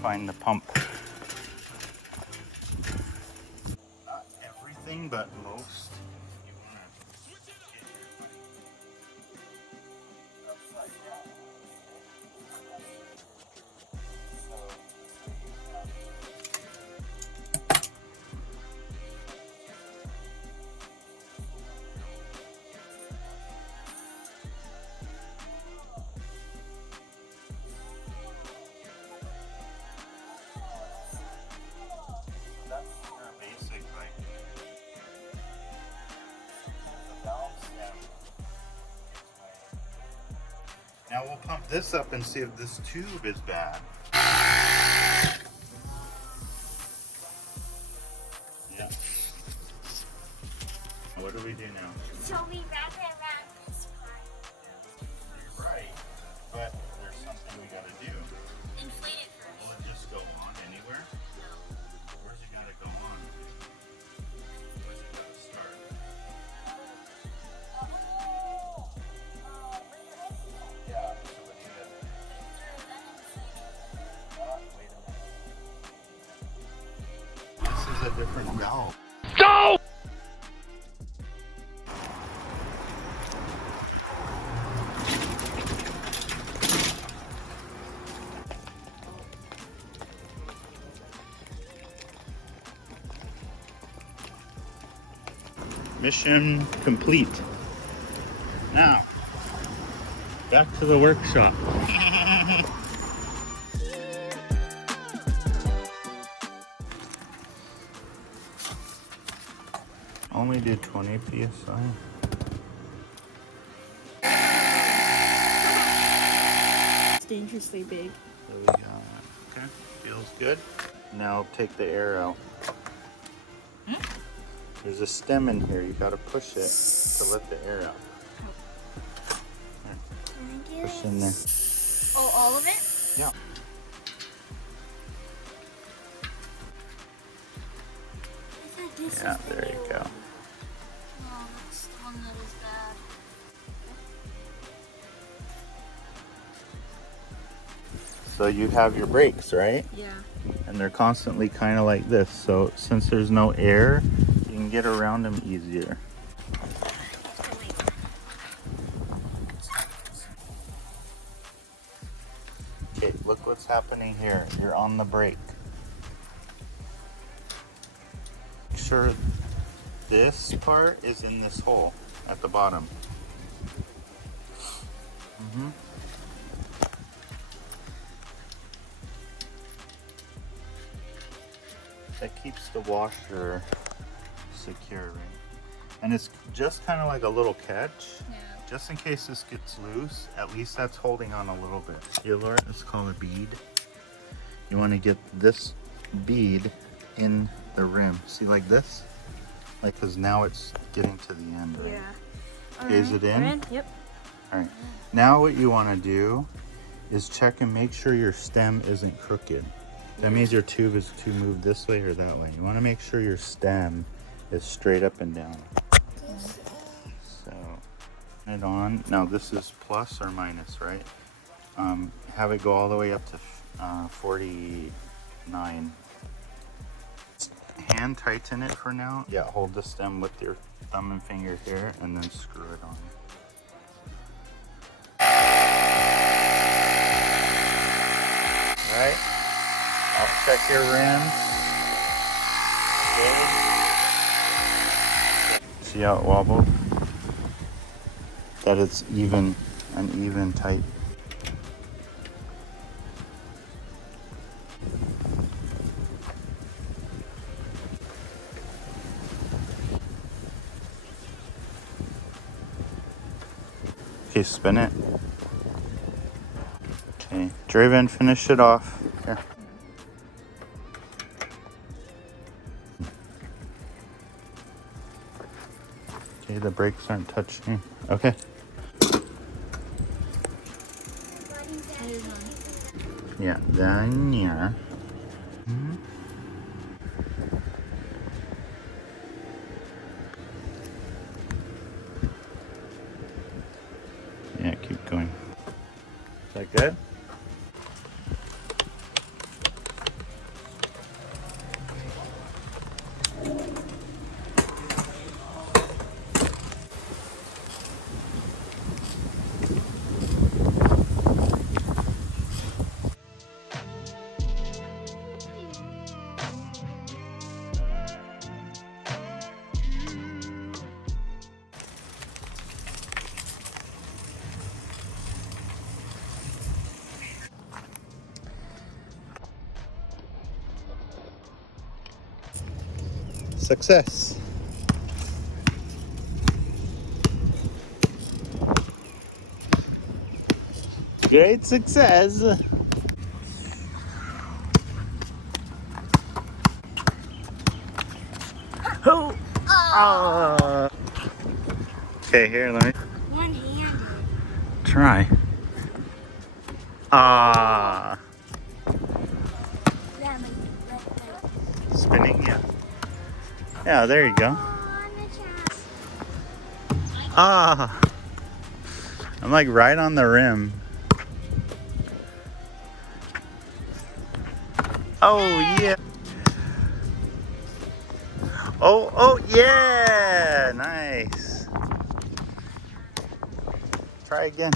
find the pump. Not everything, but most. You want to get your money upside down. Now we'll pump this up and see if this tube is bad. Yeah. What do we do now? So we wrap it around this part. You're right, but there's something we gotta do. Inflate it first. Will it just go on anywhere? No. Where's it gotta go on? Where's it gotta start? Yeah, so what do you gotta do? Wait a minute. This is a different valve. Go! Mission complete. Now, back to the workshop. Only do 20 PSI. It's dangerously big. So we got, okay, feels good. Now take the air out. There's a stem in here. You gotta push it to let the air out. There. Push in there. Oh, all of it? Yeah. I thought this Yeah, was the there you new go. one. Oh, that's the one that is bad. So you have your brakes, right? Yeah. And they're constantly kind of like this. So since there's no air, you can get around them easier. Okay, look what's happening here. You're on the brake. Make sure this part is in this hole at the bottom. That keeps the washer secure, right? And it's just kind of like a little catch. Yeah. Just in case this gets loose, at least that's holding on a little bit. Here, Laura, it's called a bead. You want to get this bead in the rim. See, like this? Like, because now it's getting to the end, right? Yeah. Okay, is it in? We're in? Yep. All right. Now what you want to do is check and make sure your stem isn't crooked. That means your tube is to move this way or that way. You want to make sure your stem is straight up and down. So, turn it on. Now this is plus or minus, right? Have it go all the way up to 49. Hand tighten it for now. Yeah, hold the stem with your thumb and finger here and then screw it on. All right. I'll check your rims. Okay. See how it wobbles? That it's even, uneven, tight. Okay, spin it. Okay, driven, finish it off. Here. Okay, the brakes aren't touching. Okay. Yeah, then here. Yeah, keep going. Is that good? Success. Great success. Oh. Okay, here, let me One-handed. try. Ah. Yeah, like, Spinning, yeah. Yeah, there you go. on the chest. Ah. I'm like right on the rim. Oh, yeah. Oh, yeah. Nice. Try again.